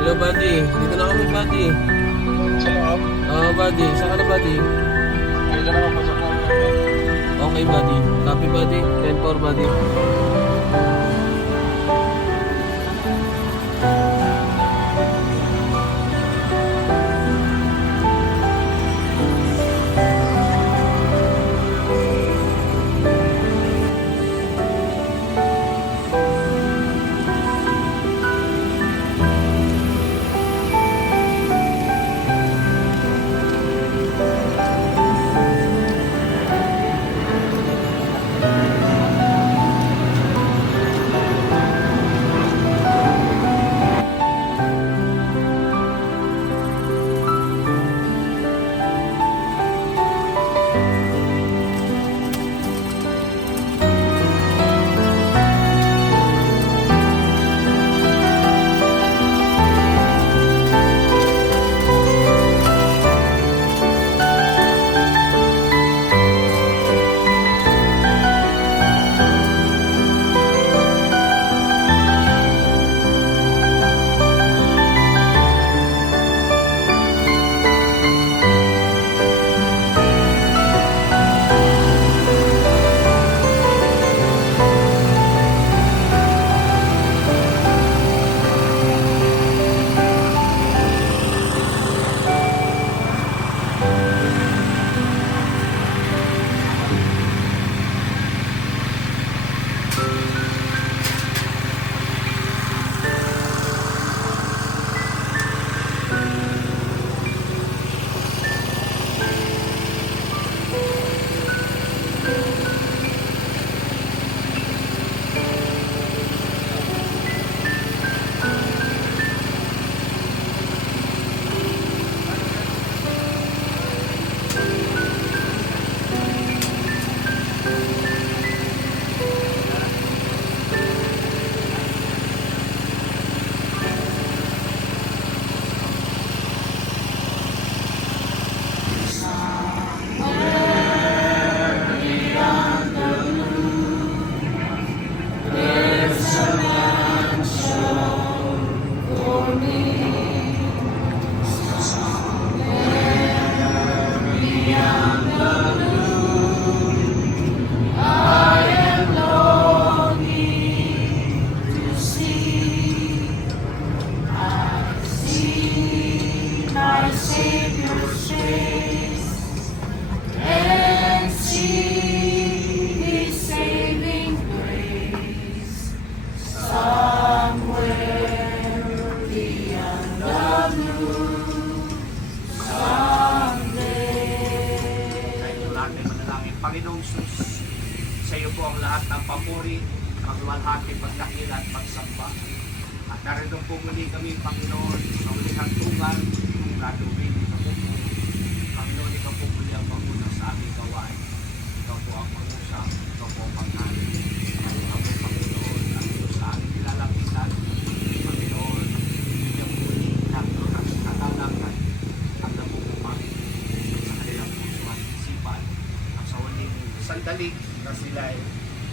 Hello, buddy. Dito na kami, buddy. Sa loob? Buddy. Saan ka na, buddy? Dito na mapasok na namin. Okay, buddy. Copy, buddy. 10-4, buddy. Panginoong Sus, sa iyo po ang lahat ng papuri, pagluwalhati, pagdakila at pagsamba. At narito po muli kami, Panginoon, sa uling hantungan, kung gagawin ito po. Panginoon, ikaw po muli ang panguna sa aming gawain. Ikaw po ang pangusap, ikaw po ang pangkain. Ikaw po, Panginoon, ang ito sa aming nilalapitan. Panginoon, bigyan po muli natin ang dahil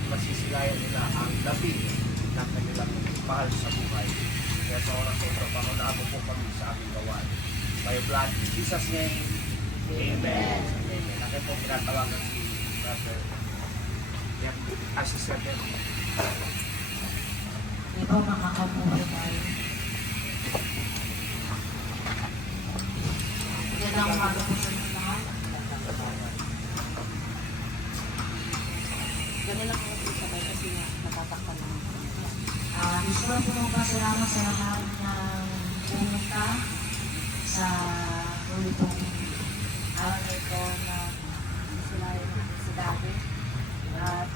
masisilayan nila ang labi ng kanilang mahal sa buhay. Kaya sa oras ito, pangunabo po kami sa aming gawain. By blood, in Jesus' name, Amen. Amen. Akin po pinatawagan si Brother. Yan, assistant yan. Ikaw makakabuhay tayo. Magandang umaga po sa inyo lahat. Ganun lang ako po sabay kasi natatakpan naman po. Gusto lang po magpasalamat sa lahat ng pumunta sa huli pong araw na ito na sisilayan natin sa dati. At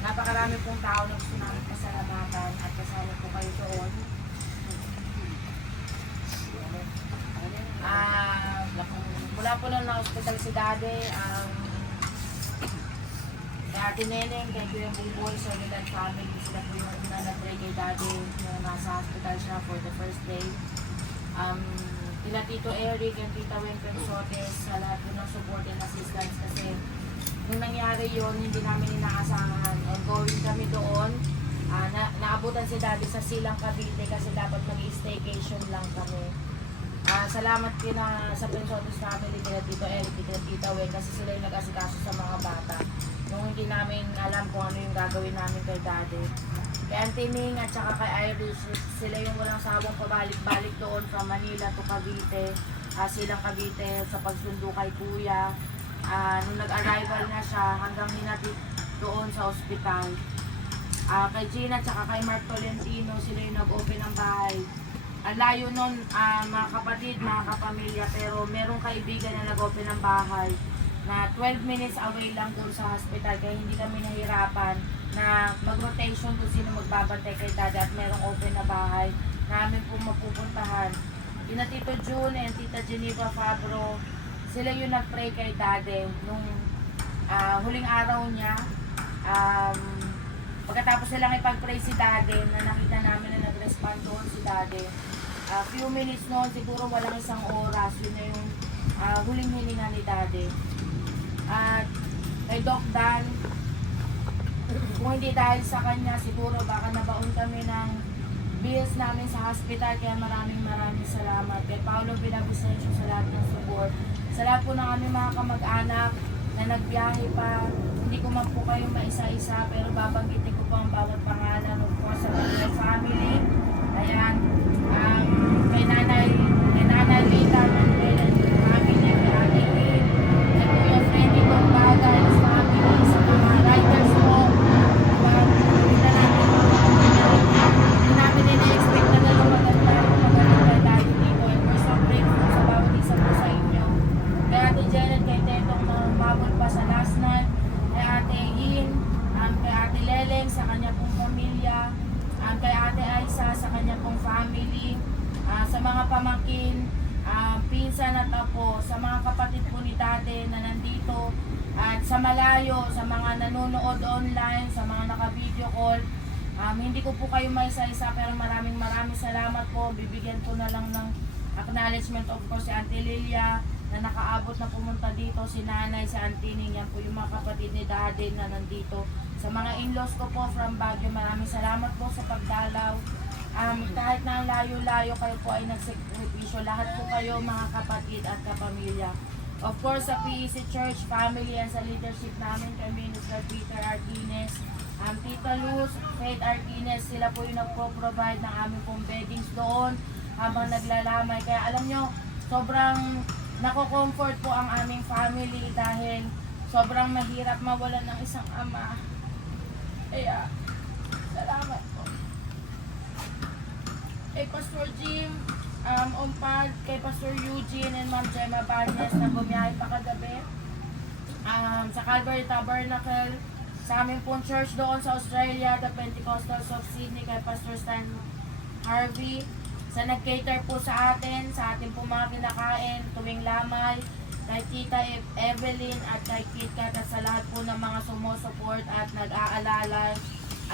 napakarami pong tao na gusto namin pasalamatan at kasama po kayo doon. Mula po nung na-hospital si Daddy, kay Ate Neneng, kay Kuya Buboy, Soledad family, sila po yung una na-pray kay Daddy na nasa hospital siya for the first day. Kila Tito Eric and Tita Wen Pensotes, sa lahat po ng support and assistance kasi nung nangyari yun, hindi namin inaasahan. Ongoing kami doon. Naabutan si Daddy sa Silang Cavite kasi dapat mag-staycation lang kami. Salamat kina sa Pensotes family, kina Tito Eric, kina Tita Wen kasi sila yung nag-asikaso sa mga bata. Nung hindi namin alam kung ano yung gagawin namin kay Daddy. Kay Auntie Ning at saka kay Irish, sila yung walang sawang pabalik-balik doon from Manila to Cavite. Silang Cavite sa pagsundo kay Kuya. Nung nag-arrival na siya hanggang hinatid doon sa ospital. Kay Gina at saka kay Mark Tolentino, sila yung nag-open ng bahay. Ang layo nun, mga kapatid, mga kapamilya, pero merong kaibigan na nag-open ng bahay na 12 minutes away lang doon sa hospital, kaya hindi kami nahirapan na mag-rotation kung sino magbabantay kay Daddy at merong open na bahay namin po mapupuntahan. Ina Tito June and Tita Geneva Fabro, sila yung nag-pray kay Daddy nung huling araw niya. Pagkatapos silang ipag-pray si Daddy, na nakita namin na nag-respond doon si Daddy. Few minutes noon, siguro walang isang oras, yun na yung huling hininga ni Daddy. At kay Doc Dan, kung hindi dahil sa kanya, siguro baka nabaon kami ng bills namin sa hospital, kaya maraming salamat. Kay Paolo Villavicencio sa lahat ng support. Sa lahat po ng aming mga kamag-anak na nagbiyahe pa, hindi ko man po kayo maisa-isa, pero babanggitin ko po ang bawat pangalan. Of course, sa mga family. Ayan, kay Nanay Rita, Manuel, and family, kay Ate Kim, kay Kuya Freddy Gombaga, and his family, sa mga writers po. Hindi namin ina-expect na gano'ng maganda kay Daddy dito. And we're so grateful sa bawat isa po sa inyo. Kay Ate Janet, kay Tetong na umabot pa sa last night, kay Ate In, kay Ate Leleng sa kanya pong pamilya, kay Ate Aisa sa kanya pong family, sa mga pamangkin, pinsan at apo, sa mga kapatid po ni Daddy na nandito, at sa malayo, sa mga nanonood online, sa mga naka-video call. Hindi ko po kayo may isa-isa, pero maraming salamat po. Bibigyan ko na lang ng acknowledgement, of course, si Auntie Lilia na nakaabot na pumunta dito, si Nanay, si Auntie Ning, yan po yung mga kapatid ni Daddy na nandito. Sa mga in-laws ko po from Baguio, maraming salamat po sa pagdalaw. Kahit na ang layo-layo kayo po ay nagsakripisyo, lahat po kayo mga kapatid at kapamilya. Of course, sa PEC Church family and sa leadership namin, kay Minister Peter Artines, Tita Luz, Faith Artines, sila po yung nagpo-provide ng aming pong beddings doon habang naglalamay. Kaya alam nyo, sobrang nako-comfort po ang aming family dahil sobrang mahirap mawalan ng isang ama. Kaya, salamat po. Kay Pastor Jim, Umpad, kay Pastor Eugene and Ma'am Gemma Barnes na bumiyahe pa kagabi. Sa Calvary Tabernacle, sa aming pong church doon sa Australia, the Pentecostals of Sydney, kay Pastor Stan Harvey, sa nag-cater po sa atin, sa ating pong mga kinakain, tuwing lamay, kay Tita Evelyn at kay KitKat at sa lahat po ng mga sumusuport at nag-aalala.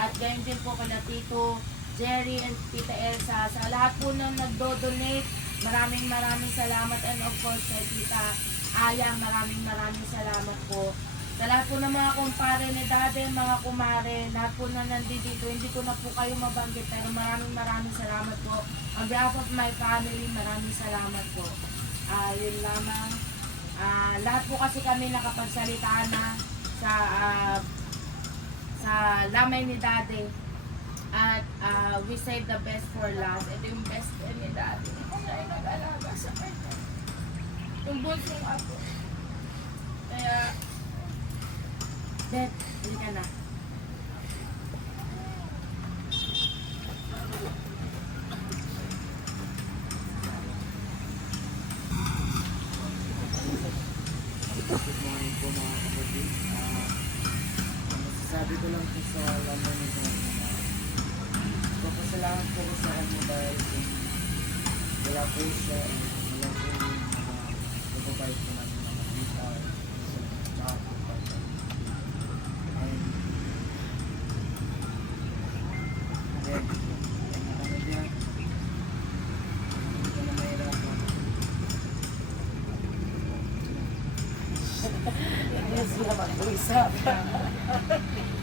At gayon din po kay Tito Jerry and Tita Elsa, sa lahat po na nagdo-donate, maraming salamat, and of course kay Tita Aya, maraming salamat po. Sa lahat po ng mga kumpare ni Daddy, mga kumare, lahat po na nandito, hindi ko na po kayo mabanggit, pero maraming salamat po. On behalf of my family, maraming salamat po. Yun lamang. Lahat po kasi kami nakapagsalita na sa lamay ni Daddy. At we save the best for last. Ito yung best friend ni Daddy. Siya ay nag-alaga sa kanya. Yung bunsong ako. Kaya, Dad, hindi ka na. Good morning po mga kapatid. Masasabi ko lang po sa laman nito. Papasalamat po ko sa kanya dahil wala po siya. Wala po yung nagbabayad po natin mga kita. Tsaka po pa. Then, ano niya? Hindi ko na mahirapan.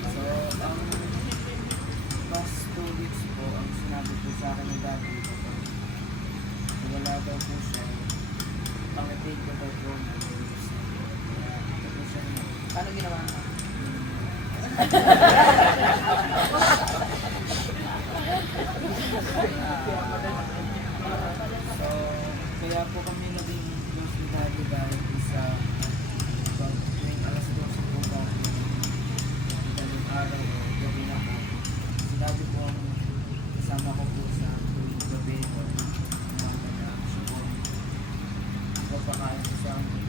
So, ang past 2 weeks po, ang sinabi po sa akin ng dati ko, wala daw po siya, pang-attain ko daw po na kaya ito po siya. Paano ginawa mo? So, kaya po kami naging close ni Daddy dahil isa tuwing alas 12 po ba daling araw o gabi na po. Si Daddy po ang kasama ko po sa tuwing gabi o umaga na siya po papakain ko sa amin.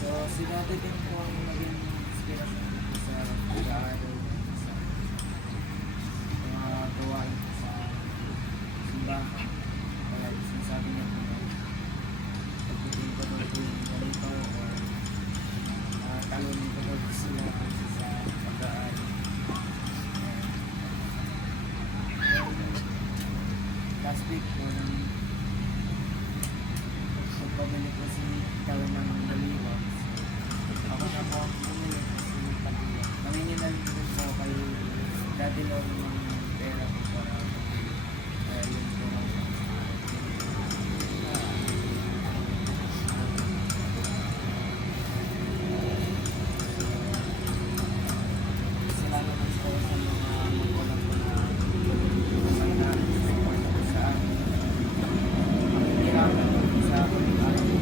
So, si Daddy din po ang naging inspiration ko sa pag-aaral, sa mga gawain ko sa simbahan. Kaya sinasabi niya po na pagdating ko daw po yung ganito o talunin ko daw sila kasi sa pag-aaral. Last week po, pagpabili ko si Tao ng Baliwa. Ako na po ang bumili kasi nanginginan ko po kay Daddy Lolo ng pera ko para yun po ang salamat po sa mga magulang ko na kasama namin sa support ko sa amin. Hirapan ko sa pag-aaral.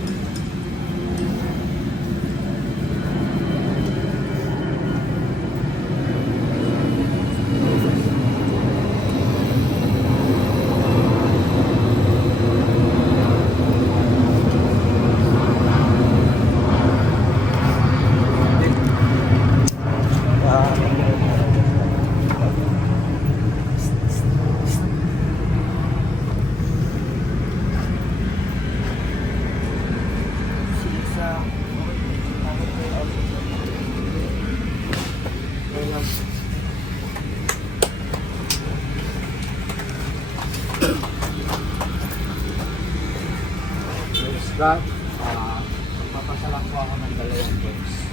God, magpapasalam po ako ng 2 verse.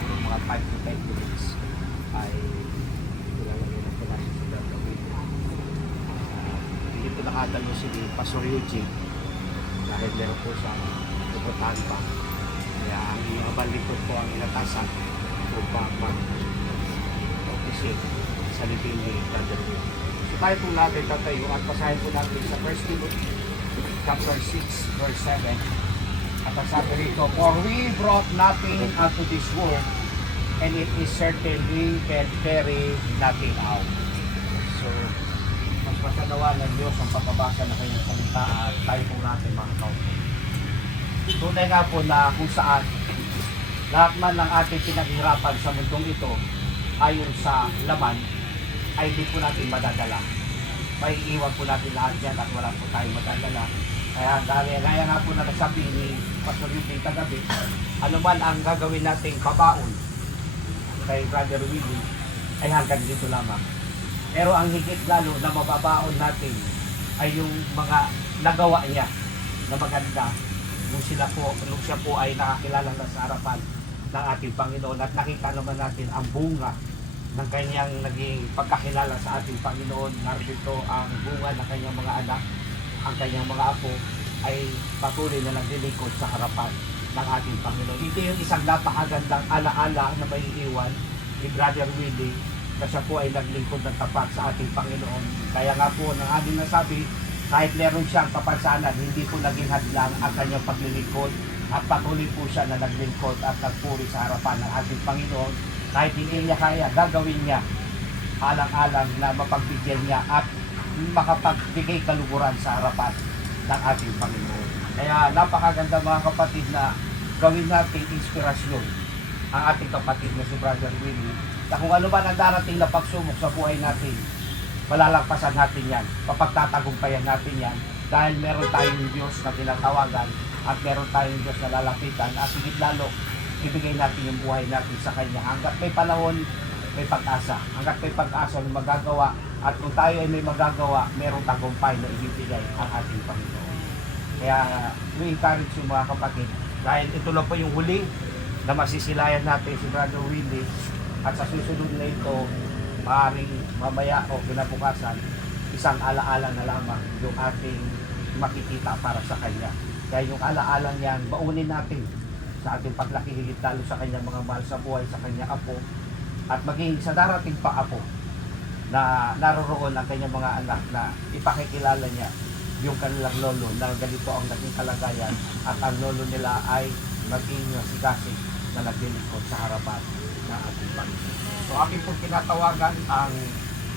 Siguro mga 5 to 10 minutes ay ilalagay na po natin sa gagawin. Hindi po nakadalo si Pastor Eugene dahil meron po siyang pupuntahan pa. Kaya ang inyong likod po ang inatasan upang mag-opisit sa libing ni Brother Will. So tayo po natin tatayo at basahin po natin sa 1 Timothy chapter 6, verse 7. At ang sabi rito, for we brought nothing unto this world, and it is certain we can carry nothing out. So, mas masanawa ng Diyos ang pagbabasa ng kanyang salita at tayo po natin mga kaupo. Tunay nga po na kung saan lahat man ng ating pinaghirapan sa mundong ito ayon sa laman ay di po natin madadala. May iwan po natin lahat yan at wala po tayong madadala. Kaya gaya nga po na nasabi ni Pastor Eugene kagabi, ano man ang gagawin nating pabaon kay Brother Willie ay hanggang dito lamang. Pero ang higit lalo na mababaon natin ay yung mga nagawa niya na maganda nung siya po ay nakakilala na sa harapan ng ating Panginoon at nakita naman natin ang bunga ng kanyang naging pagkakilala sa ating Panginoon. Narito ang bunga ng kanyang mga anak, ang kanyang mga apo ay patuloy na naglilingkod sa harapan ng ating Panginoon. Ito yung isang napakagandang alaala na may iwan ni Brother Willie na siya po ay naglingkod ng tapat sa ating Panginoon. Kaya nga po, nang ating nasabi, kahit meron siyang kapansanan, hindi po naging hadlang ang kanyang paglilingkod at patuloy po siya na naglingkod at nagpuri sa harapan ng ating Panginoon. Kahit hindi niya kaya, gagawin niya alang-alang na mapagbigyan niya at makapagbigay kaluguran sa harapan ng ating Panginoon. Kaya napakaganda mga kapatid na gawin natin inspirasyon ang ating kapatid na si Brother Willie na kung ano man ang darating na pagsubok sa buhay natin, malalagpasan natin yan, papagtatagumpayan natin yan dahil meron tayong Diyos na tinatawagan at meron tayong Diyos na lalapitan at higit lalo ibigay natin yung buhay natin sa Kanya. Hanggat may panahon, may pag-asa. Hanggat may pag-asa na magagawa at kung tayo ay may magagawa, merong tagumpay na ibibigay ang ating Panginoon. Kaya we encourage yung mga kapatid dahil ito lang po yung huli na masisilayan natin si Brother Willie at sa susunod na ito maaaring mamaya o kinabukasan isang alaala na lamang yung ating makikita para sa Kanya. Kaya yung alaala niyan, baunin natin sa ating paglaki higit lalo sa Kanyang mga mahal sa buhay, sa Kanyang apo at maging sa darating pa apo na naroroon ang Kanyang mga anak na ipakikilala niya yung kanilang lolo na ganito ang naging kalagayan at ang lolo nila ay maging sigasig na naglilingkod sa harapan ng ating Panginoon. So aking po kinatawagan ang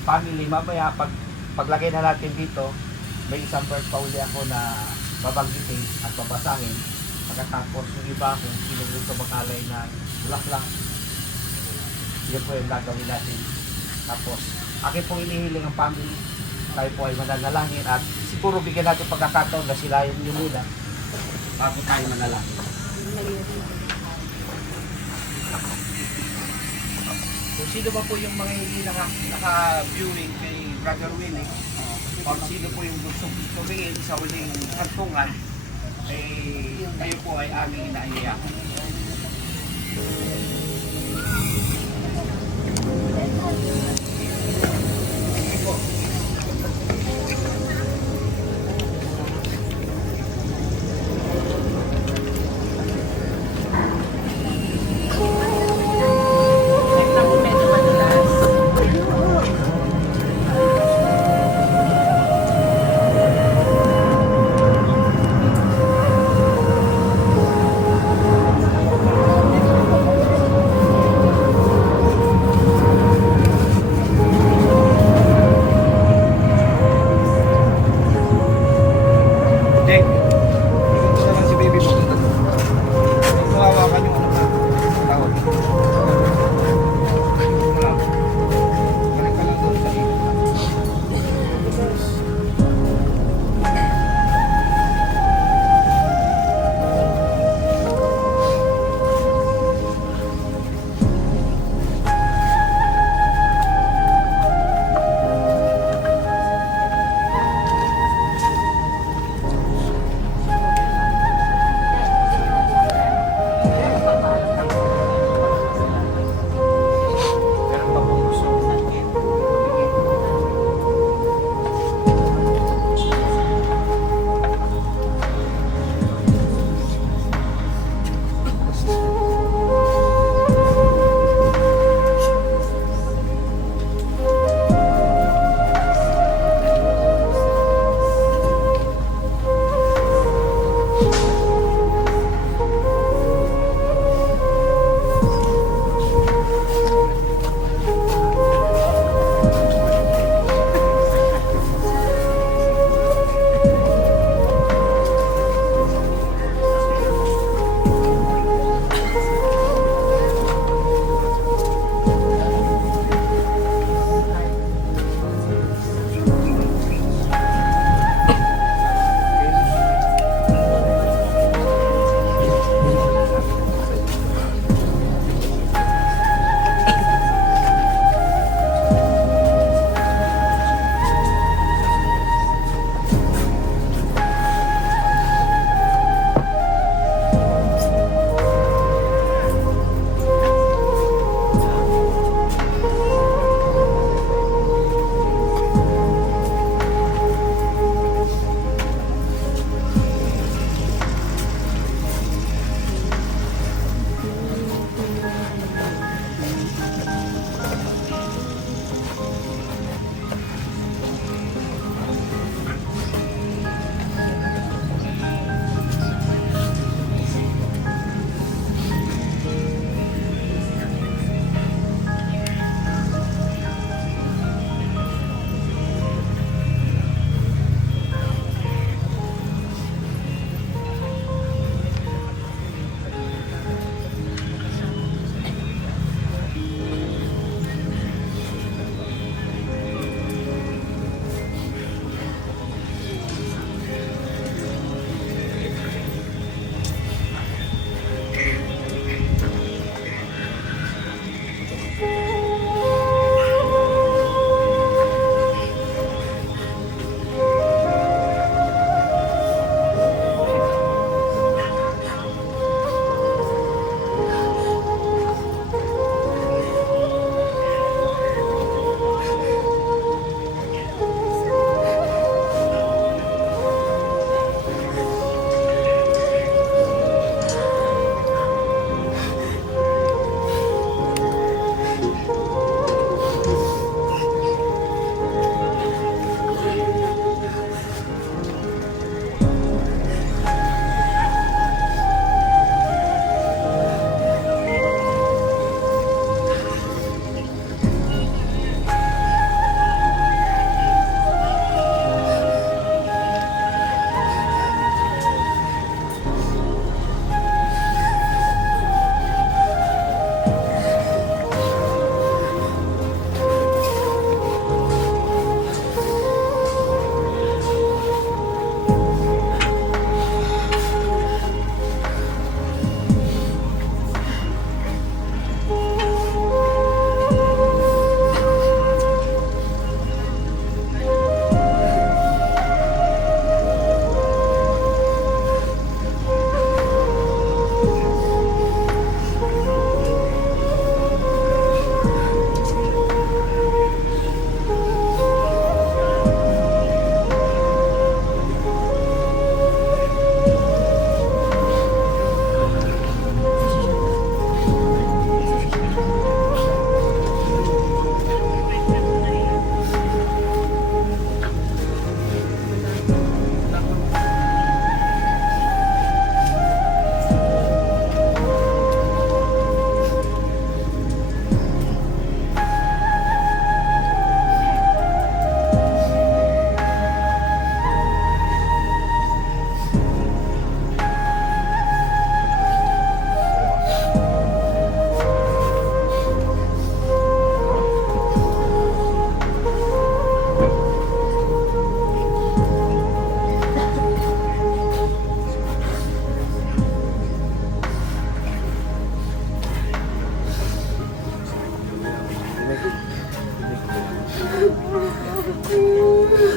family mamaya paglagay na natin dito, may isang verse pa uli ako na babanggitin at babasahin. Pagkatapos yung iba kung sino gusto mag-alay ng bulaklak, yun po yung gagawin natin. Tapos aking pong inihiling ang family, tayo po ay mananalangin at siguro bigyan natin pagkakataon na silayan niyo muna bago tayo manalangin. Kung sino ba po yung mga hindi naka-viewing kay Brother Willie, o sino po yung gusto tumingin sa huling hantungan, kayo po ay aming inaiyakan.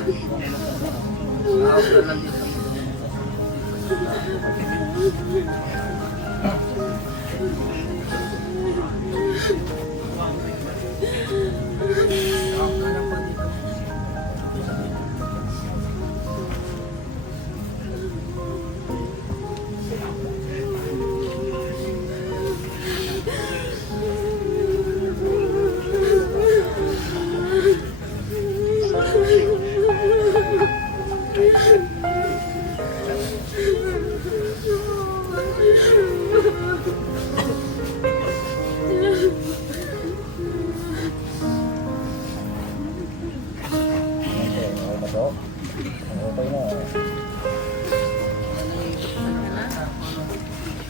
Nakaupo na lang dito. Nakaupo na lang po dito.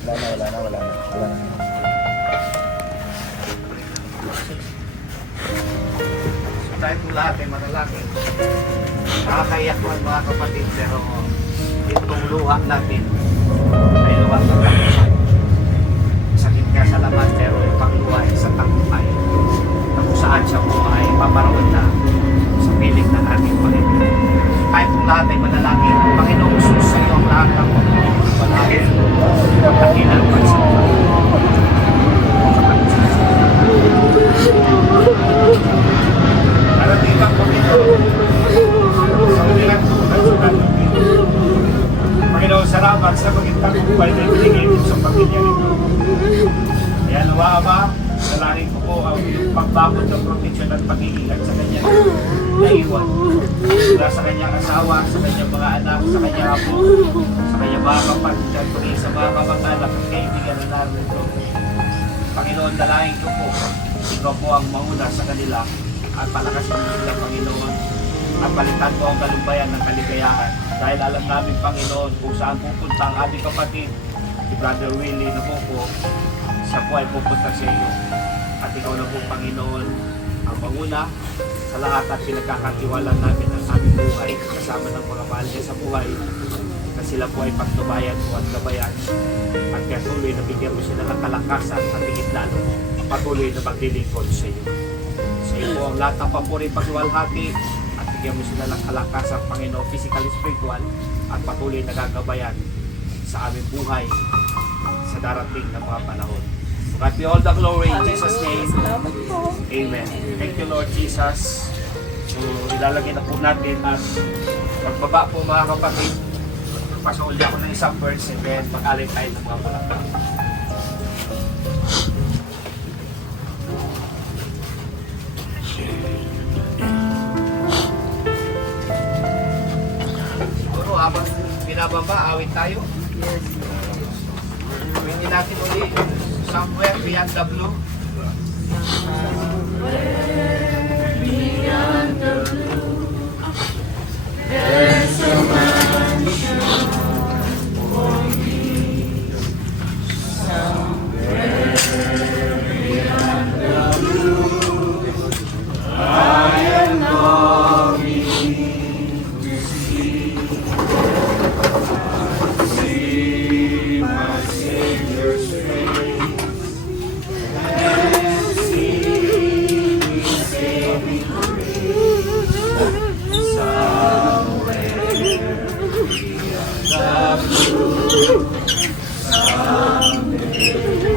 Wala na. So tayo po lahat ay manalangin. Nakakayak man mga kapatid, pero itong luha natin ay luha ng kapusan. Sakit nga sa laman, pero yung pangluha ay sa tagumpay. Na kung saan siya po ay paparoon na sa piling ng ating Panginoon. Tayo po lahat ay manalangin. Panginoong Jesus, sa iyo ang lahat ng panalangin. Pagkakilan pa sa Parating ang Panginoon sa ulihan ko at sa kanyang Panginoon. Panginoon, salamat sa maging tagumpay na ibinigay mo sa pamilya nito. Kaya nawa, Ama, nalarin ko po ang iyong pagbakod ng proteksyon at pag-iingat sa kanyang naiwan. Mula sa kanyang asawa, sa kanyang mga anak, sa kanyang apo, sa kanyang mga kapatid at pati sa mga kamag-anak at kaibigan na narito. Panginoon, dalahin ko po. Ikaw po ang mauna sa kanila at palakasin mo sila, Panginoon. At palitan po ang kalumbayan ng kaligayahan. Dahil alam namin, Panginoon, kung saan pupunta ang ating kapatid, si Brother Willie na po, siya po ay pupunta sa iyo. At ikaw na po, Panginoon, ang mauna sa lahat at pinagkakatiwalaan namin ang aming buhay kasama ng mga mahal niya sa buhay na sila po ay pagtubayan mo at gabayan at kaya tuloy na bigyan mo sila ng kalakasan at higit lalo patuloy na maglilingkod sa iyo. Sa iyo po ang lahat ng papuri pagluwalhati at bigyan mo sila ng kalakasan, Panginoon, physical, spiritual at patuloy na gagabayan sa aming buhay sa darating na mga panahon. To God be all the glory in Jesus' name. Amen. Thank you, Lord Jesus. So, ilalagay na po natin at pagbaba po mga kapatid. Pasauli ako ng isang verse and then mag-alay tayo ng mga bulaklak. Siguro habang binababa, awit tayo. Yes. Pwede natin ulit Somewhere Beyond the Blue.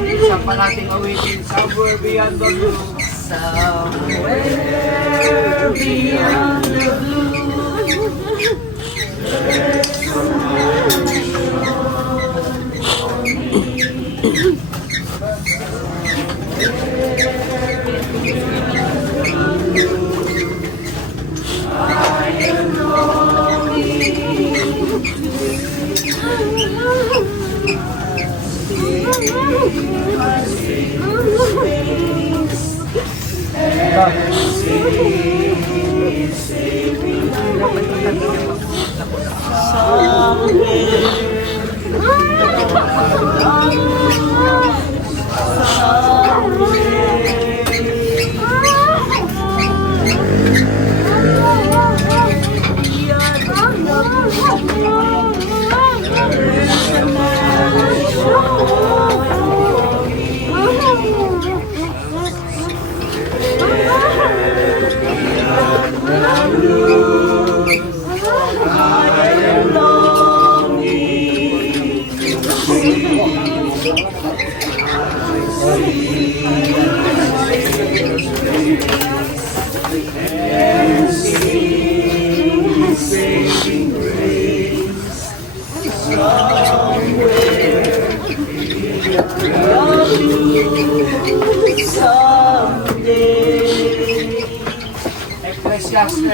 Isang pa nating awitin, Somewhere Beyond the Blue. Somewhere beyond the blue.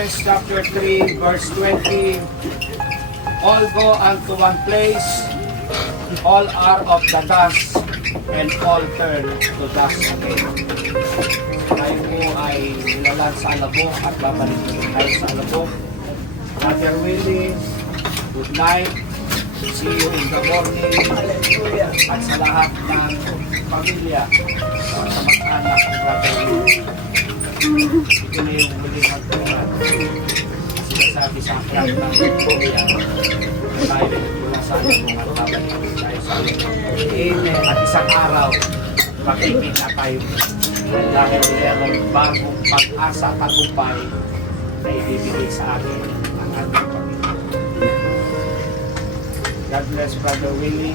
Colossians chapter 3, verse 20. All go unto one place, all are of the dust, and all turn to dust again. Tayo po ay nilalan sa alabok at babalik tayo sa alabok. Brother Willie, good night. See you in the morning. At sa lahat ng pamilya, sa mag-anak ni Brother Willie. Ito na yung huling magtungan. Sinasabi sa aklat ng pamilya. Tayo mula sa alabok at babalik tayo sa alabok. Amen. At isang araw, makikita tayo dahil mayroong bagong pag-asa at tagumpay na ibibigay sa akin ang ating Panginoon. God bless Brother Willie.